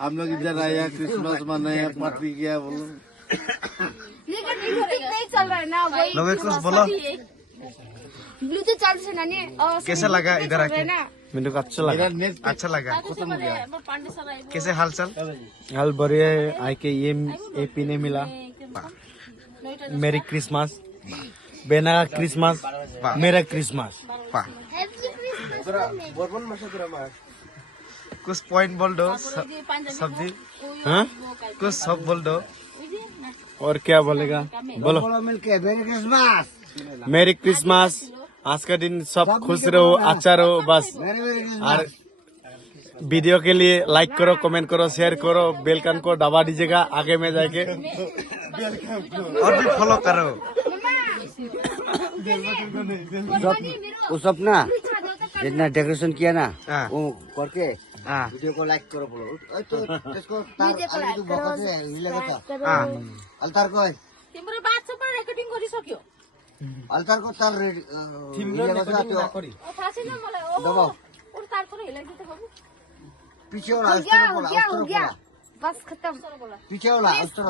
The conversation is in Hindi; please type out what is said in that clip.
हम लोग इधर आया, क्रिसमस मनाया, पार्टी किया, बोलो। लेकिन ब्लूटूथ नहीं चल रहा है ना, वही लोगे कुछ बोलो। ब्लूटूथ चल से ना नहीं। कैसा लगा इधर आके? मेरे को अच्छा मेरा लगा। नेट अच्छा लगा। खत्म हो गया। कैसे हाल चाल? हाल बढ़िया है। आके ये पीने मिला। मेरी क्रिसमस, बेना का क्रिसमस, मेरा क्रिसमस। वाह। कुछ पॉइंट बोल दो सब्जी। हाँ? कुछ सब बोल दो। और क्या बोलेगा? बोलो। बोलो मिलके मेरी क्रिसमस। मेरी क्रिसमस। आज का दिन सब खुश रहो, अच्छा रहो बस। मेरी और वीडियो के लिए लाइक करो, कमेंट करो, शेयर करो, बेल आइकन को दबा दीजिएगा आगे में जाके। और भी फॉलो करो। वो सपना जितना डेकोरेशन किया ना, हाँ। वो करके हाँ वीडियो को लाइक करो बोलो। तो इसको वीडियो को लाइक करो, हाँ अलतार को तिम्रो बात सब रेकर्डिङ गरिसक्यो। अलतार को तार थाहा छैन मलाई। दबाओ। और तार पर हिलाइदिँदै बाबु। पीछे वाला हो गया, बस खत्म। पीछे वाला